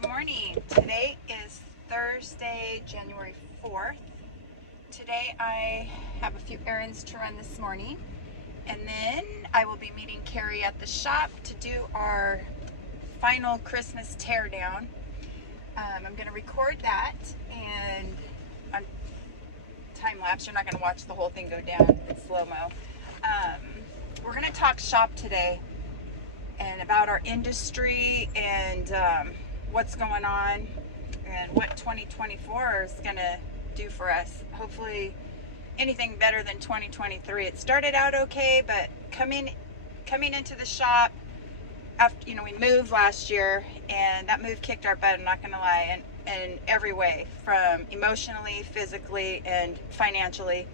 Good morning. Today is Thursday, January 4th. Today I have a few errands to run this morning, and then I will be meeting Carrie at the shop to do our final Christmas teardown. I'm going to record that and on time lapse. You're not going to watch the whole thing go down in slow-mo. We're going to talk shop today and about our industry and what's going on and what 2024 is going to do for us. Hopefully anything better than 2023. It started out okay, but coming into the shop after, we moved last year, and that move kicked our butt, I'm not going to lie, in every way, from emotionally, physically, and financially.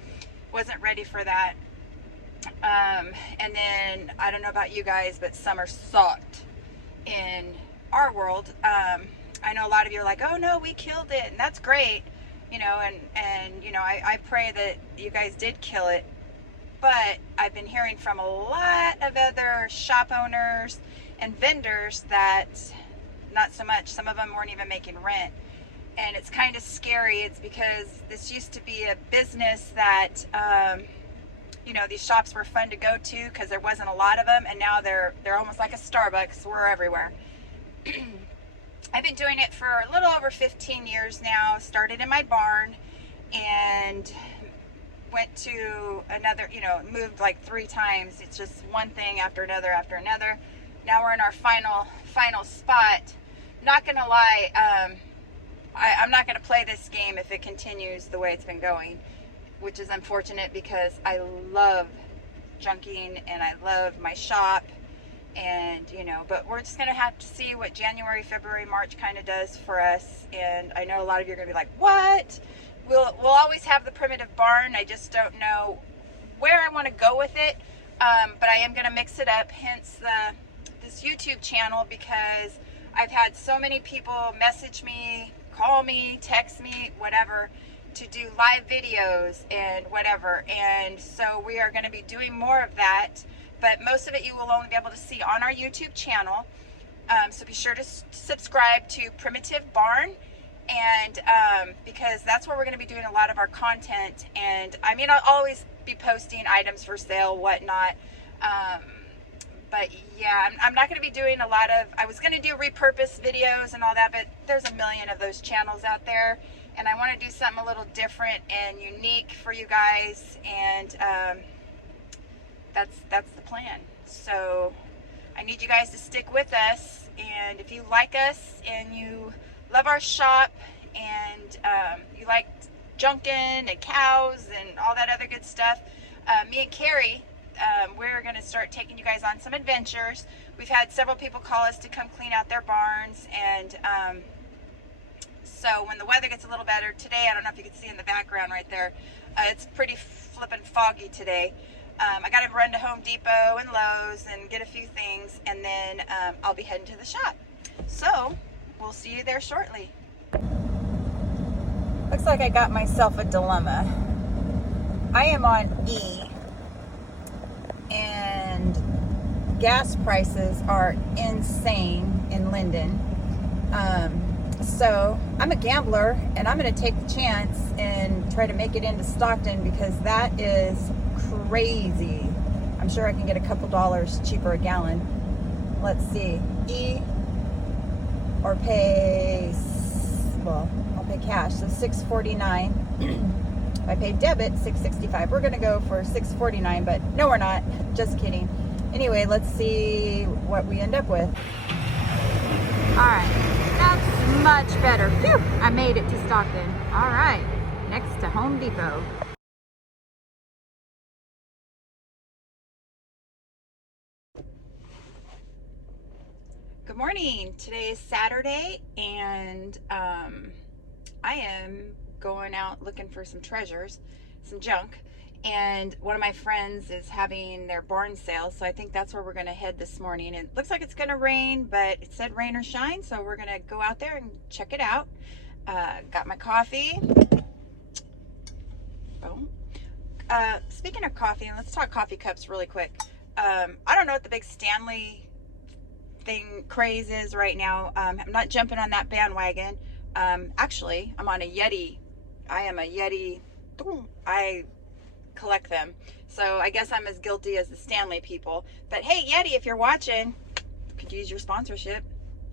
Wasn't ready for that. And then, I don't know about you guys, but summer sucked in our world. I know a lot of you are like, oh no, we killed it, and that's great, and I pray that you guys did kill it. But I've been hearing from a lot of other shop owners and vendors that not so much. Some of them weren't even making rent. And it's kind of scary. It's because this used to be a business that, these shops were fun to go to because there wasn't a lot of them. And now they're almost like a Starbucks. We're everywhere. I've been doing it for a little over 15 years now. Started in my barn and went to another, moved like 3 times. It's just one thing after another after another. Now we're in our final spot. Not gonna lie, I'm not gonna play this game if it continues the way it's been going, which is unfortunate because I love junking and I love my shop, and but we're just gonna have to see what January, February, March kind of does for us. And I know a lot of you are gonna be like, what? We'll always have the primitive barn. I just don't know where I want to go with it, but I am gonna mix it up, hence this YouTube channel, because I've had so many people message me, call me, text me, whatever, to do live videos and whatever. And so we are going to be doing more of that, but most of it you will only be able to see on our YouTube channel. So be sure to subscribe to Primitive Barn, and because that's where we're going to be doing a lot of our content. And I mean, I'll always be posting items for sale, whatnot. But yeah, I'm not going to be doing a lot of, I was going to do repurposed videos and all that, but there's a million of those channels out there, and I want to do something a little different and unique for you guys, and that's the plan. So I need you guys to stick with us, and if you like us and you love our shop and you like junking and cows and all that other good stuff, me and Carrie, we're going to start taking you guys on some adventures. We've had several people call us to come clean out their barns, and so when the weather gets a little better today, I don't know if you can see in the background right there, it's pretty flippin' foggy today. I got to run to Home Depot and Lowe's and get a few things, and then I'll be heading to the shop. So we'll see you there shortly. Looks like I got myself a dilemma. I am on E, and gas prices are insane in Linden. So I'm a gambler, and I'm going to take the chance and try to make it into Stockton, because that is crazy. I'm sure I can get a couple dollars cheaper a gallon. Let's see, E or pay, well, I'll pay cash, so $6.49. If I pay debit, $6.65. We're gonna go for $6.49, but no, we're not. Just kidding. Anyway, let's see what we end up with. All right, that's much better. Phew, I made it to Stockton. All right, next to Home Depot. Good morning. Today is Saturday, and I am going out looking for some treasures, some junk, and one of my friends is having their barn sale, so I think that's where we're going to head this morning. It looks like it's going to rain, but it said rain or shine, so we're going to go out there and check it out. Got my coffee. Boom. Speaking of coffee, and let's talk coffee cups really quick. I don't know what the big Stanley thing craze is right now. I'm not jumping on that bandwagon. Actually, I'm on a Yeti. I am a Yeti. I collect them. So I guess I'm as guilty as the Stanley people. But hey, Yeti, if you're watching, could use your sponsorship.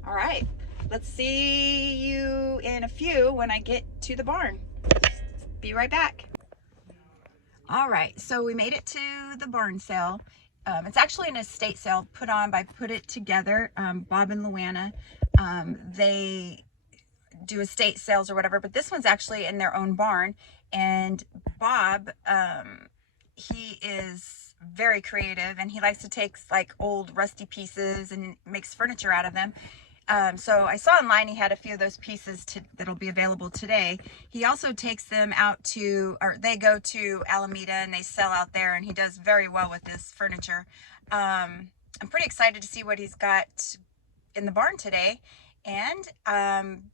All right. Let's see you in a few when I get to the barn. Be right back. All right, so we made it to the barn sale. It's actually an estate sale put on by Put It Together, Bob and Luana. They do estate sales or whatever, but this one's actually in their own barn. And Bob, he is very creative, and he likes to take like old rusty pieces and makes furniture out of them. So I saw online he had a few of those pieces that'll be available today. He also takes them out to, or they go to Alameda and they sell out there, and he does very well with this furniture. I'm pretty excited to see what he's got in the barn today. And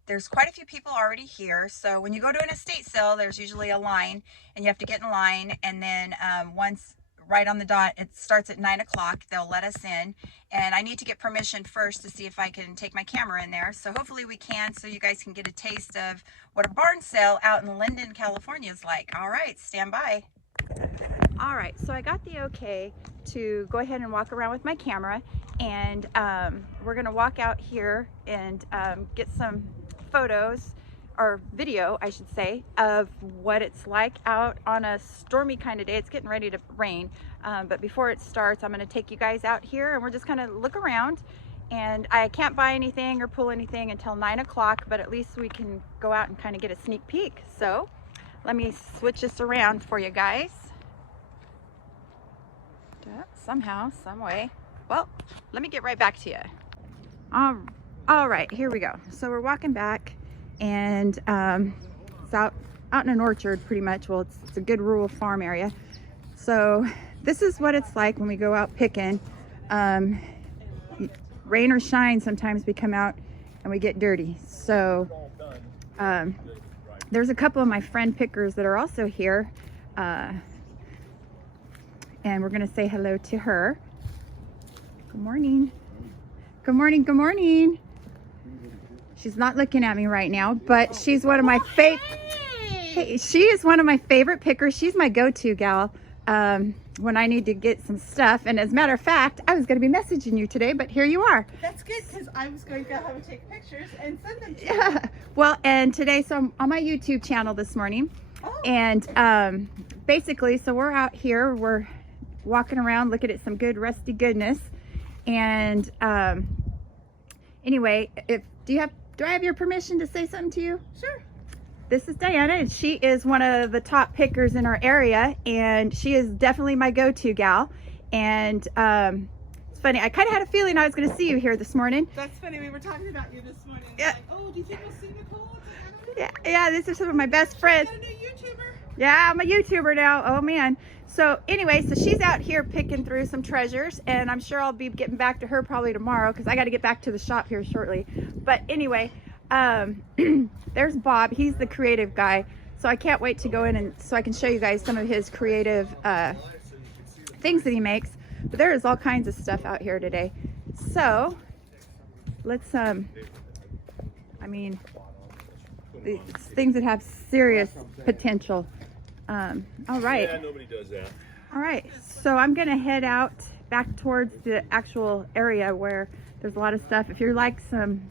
there's quite a few people already here. So when you go to an estate sale, there's usually a line, and you have to get in line. And then once right on the dot, it starts at 9 o'clock, they'll let us in. And I need to get permission first to see if I can take my camera in there. So hopefully we can, so you guys can get a taste of what a barn sale out in Linden, California is like. All right, stand by. All right, so I got the okay to go ahead and walk around with my camera, and we're gonna walk out here and get some photos, or video I should say, of what it's like out on a stormy kind of day. It's getting ready to rain, but before it starts, I'm gonna take you guys out here and we're just gonna look around. And I can't buy anything or pull anything until 9 o'clock, but at least we can go out and kind of get a sneak peek. So let me switch this around for you guys. Somehow, some way. Well, let me get right back to you. All right, here we go. So we're walking back, and it's out in an orchard pretty much. Well, it's a good rural farm area. So this is what it's like when we go out picking. Rain or shine, sometimes we come out and we get dirty. So there's a couple of my friend pickers that are also here. And we're gonna say hello to her. Good morning. Good morning, good morning. She's not looking at me right now, but she's one of my she is one of my favorite pickers. She's my go-to gal when I need to get some stuff. And as a matter of fact, I was gonna be messaging you today, but here you are. That's good, because I was going to have her take pictures and send them to you. Yeah. Well, and today, so I'm on my YouTube channel this morning. Oh. And basically, so we're out here, we're walking around looking at some good rusty goodness. And anyway, do I have your permission to say something to you? Sure. This is Diana, and she is one of the top pickers in our area, and she is definitely my go-to gal. And it's funny, I kind of had a feeling I was going to see you here this morning. That's funny, we were talking about you this morning. Yeah. Like, oh, do you think we'll see Nicole? Yeah, these are some of my best friends. Got a new YouTuber. Yeah, I'm a YouTuber now. Oh man. So anyway, so she's out here picking through some treasures, and I'm sure I'll be getting back to her probably tomorrow, because I got to get back to the shop here shortly. But anyway, there's Bob. He's the creative guy. So I can't wait to go in and so I can show you guys some of his creative things that he makes. But there is all kinds of stuff out here today. So let's I mean, these things that have serious potential. All right. Yeah, nobody does that. All right, so I'm gonna head out back towards the actual area where there's a lot of stuff. If you're like some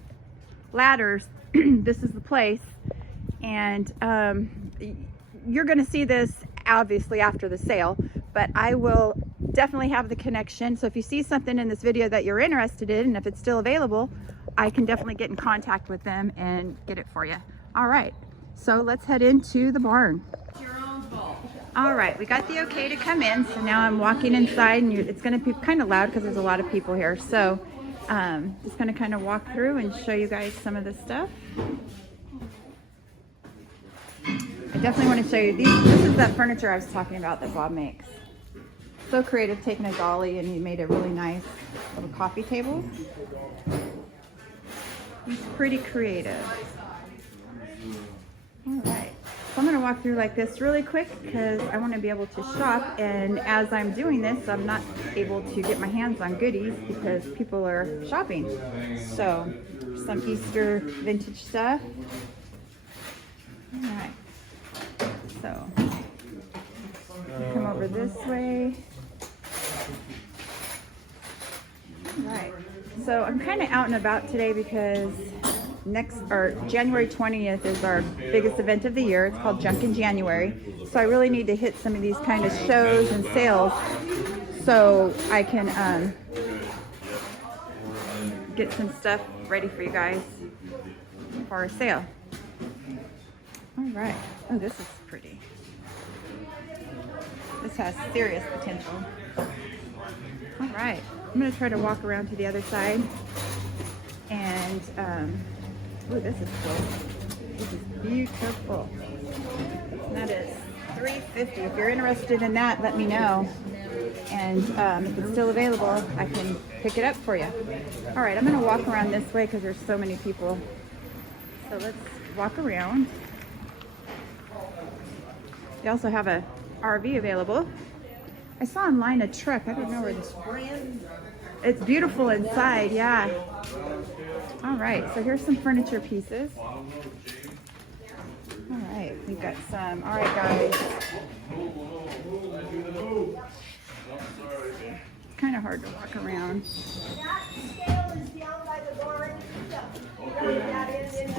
ladders, this is the place. And you're gonna see this obviously after the sale, but I will definitely have the connection. So if you see something in this video that you're interested in, and if it's still available, I can definitely get in contact with them and get it for you. All right, so let's head into the barn. All right, we got the okay to come in, so now I'm walking inside, and it's going to be kind of loud because there's a lot of people here. So just going to kind of walk through and show you guys some of the stuff. I definitely want to show you this is that furniture I was talking about that Bob makes. So creative, taking a dolly, and he made a really nice little coffee table. He's pretty creative. All right, so I'm going to walk through like this really quick because I want to be able to shop, and as I'm doing this I'm not able to get my hands on goodies because people are shopping. So some Easter vintage stuff. All right, so come over this way. All right, so I'm kind of out and about today because January 20th is our biggest event of the year. It's called Junk in January. So I really need to hit some of these kind of shows and sales so I can get some stuff ready for you guys for a sale. All right. Oh, this is pretty. This has serious potential. All right. I'm going to try to walk around to the other side. And, oh, this is cool. This is beautiful. And that is $3.50. If you're interested in that, let me know. And if it's still available, I can pick it up for you. All right, I'm going to walk around this way because there's so many people. So let's walk around. They also have a RV available. I saw online a truck. I don't know where this is. It's beautiful inside, yeah. All right, so here's some furniture pieces. All right, we've got some. All right, guys. It's kind of hard to walk around.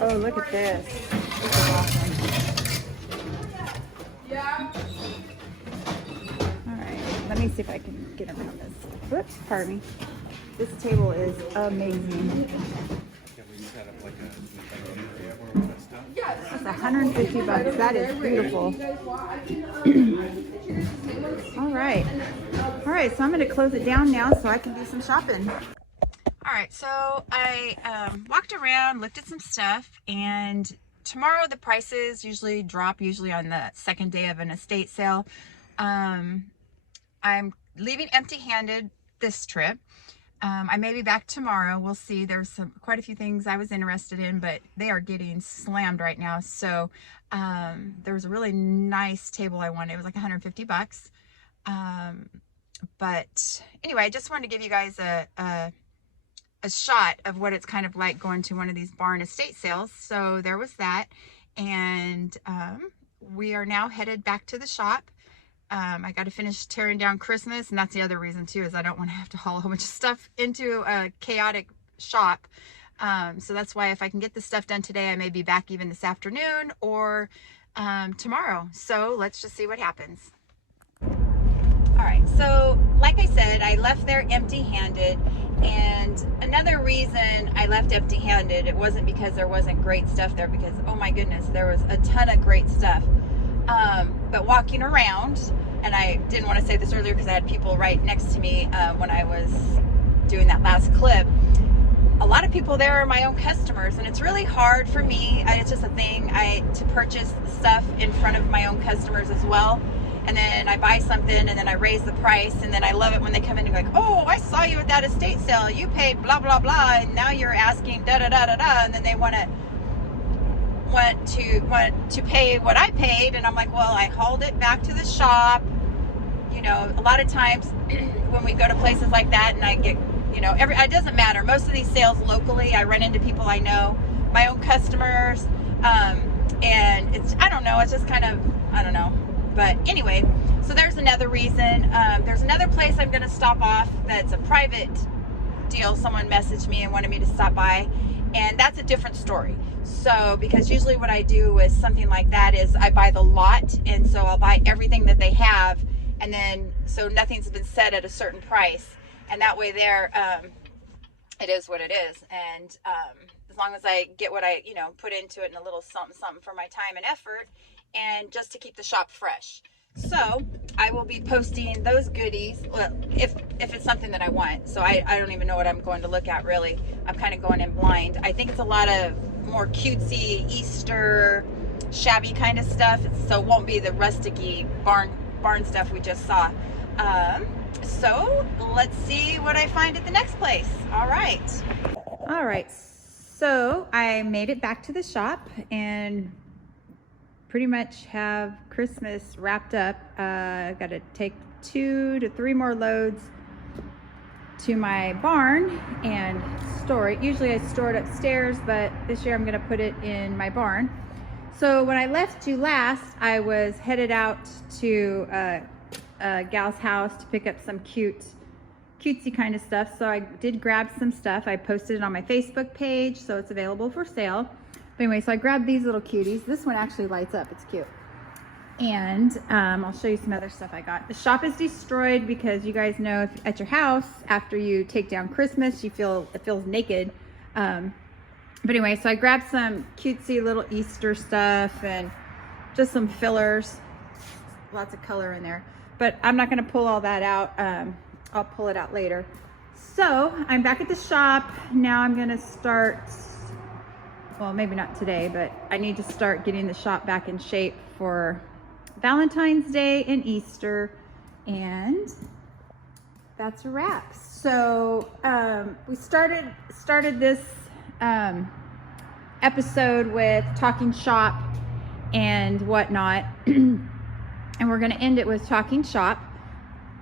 Oh, look at this. This is awesome. All right, let me see if I can get around this. Whoops, pardon me. This table is amazing. That's $150. That is beautiful. All right. All right, so I'm going to close it down now so I can do some shopping. All right, so I walked around, looked at some stuff, and tomorrow the prices usually drop, usually on the second day of an estate sale. I'm leaving empty-handed this trip. I may be back tomorrow. We'll see. There's quite a few things I was interested in, but they are getting slammed right now. So there was a really nice table I wanted. It was like $150. But anyway, I just wanted to give you guys a shot of what it's kind of like going to one of these barn estate sales. So there was that. And we are now headed back to the shop. I got to finish tearing down Christmas, and that's the other reason too, is I don't want to have to haul a whole bunch of stuff into a chaotic shop. So that's why if I can get this stuff done today, I may be back even this afternoon or tomorrow. So let's just see what happens. All right, so like I said, I left there empty-handed, and another reason I left empty-handed, it wasn't because there wasn't great stuff there, because oh my goodness, there was a ton of great stuff. But walking around, and I didn't want to say this earlier because I had people right next to me when I was doing that last clip. A lot of people there are my own customers, and it's really hard for me. It's just a thing to purchase stuff in front of my own customers as well. And then I buy something, and then I raise the price, and then I love it when they come in and go like, oh, I saw you at that estate sale. You paid blah, blah, blah, and now you're asking da-da-da-da-da, and then they want to pay what I paid, and I'm like, well, I hauled it back to the shop. You know, a lot of times when we go to places like that, and I get, you know, it doesn't matter. Most of these sales locally, I run into people I know, my own customers, and it's, I don't know, it's just kind of, I don't know. But anyway, so there's another reason. There's another place I'm going to stop off that's a private deal. Someone messaged me and wanted me to stop by, and that's a different story. So, because usually what I do with something like that is I buy the lot, and so I'll buy everything that they have, and then, so nothing's been set at a certain price, and that way there, it is what it is, and as long as I get what I, you know, put into it and a little something, something for my time and effort, and just to keep the shop fresh. So I will be posting those goodies, well, if it's something that I want. So I don't even know what I'm going to look at, really. I'm kind of going in blind. I think it's a lot of more cutesy Easter shabby kind of stuff, so it won't be the rustic-y barn stuff we just saw. So let's see what I find at the next place. All right, so I made it back to the shop, and pretty much have Christmas wrapped up. I've got to take 2 to 3 more loads to my barn and store it. Usually I store it upstairs, but this year I'm going to put it in my barn. So when I left you last, I was headed out to a gal's house to pick up some cutesy kind of stuff. So I did grab some stuff. I posted it on my Facebook page, so it's available for sale. But anyway, so I grabbed these little cuties. This one actually lights up. It's cute. And I'll show you some other stuff I got. The shop is destroyed because you guys know if at your house, after you take down Christmas, it feels naked. But anyway, so I grabbed some cutesy little Easter stuff and just some fillers. Lots of color in there. But I'm not going to pull all that out. I'll pull it out later. So I'm back at the shop. Now I'm going to start, well, maybe not today, but I need to start getting the shop back in shape for Valentine's Day and Easter. And that's a wrap. So we started this episode with talking shop and whatnot. And we're going to end it with talking shop.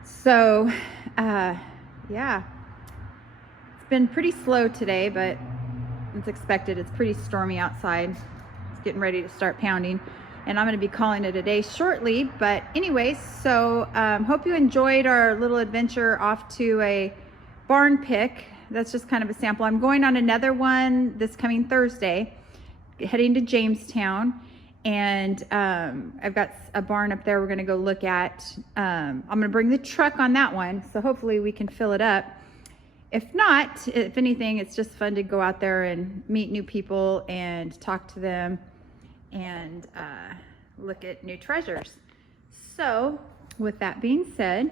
So yeah, it's been pretty slow today, but it's expected. It's pretty stormy outside. It's getting ready to start pounding, and I'm going to be calling it a day shortly. But anyways, so hope you enjoyed our little adventure off to a barn pick. That's just kind of a sample. I'm going on another one this coming Thursday, heading to Jamestown. And I've got a barn up there we're going to go look at. I'm going to bring the truck on that one, so hopefully we can fill it up. If not, if anything, it's just fun to go out there and meet new people and talk to them and look at new treasures. So with that being said,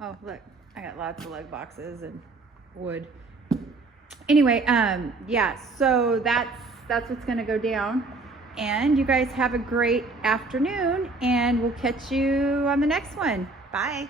oh look, I got lots of lug boxes and wood. Anyway, yeah, so that's what's going to go down. And you guys have a great afternoon, and we'll catch you on the next one. Bye.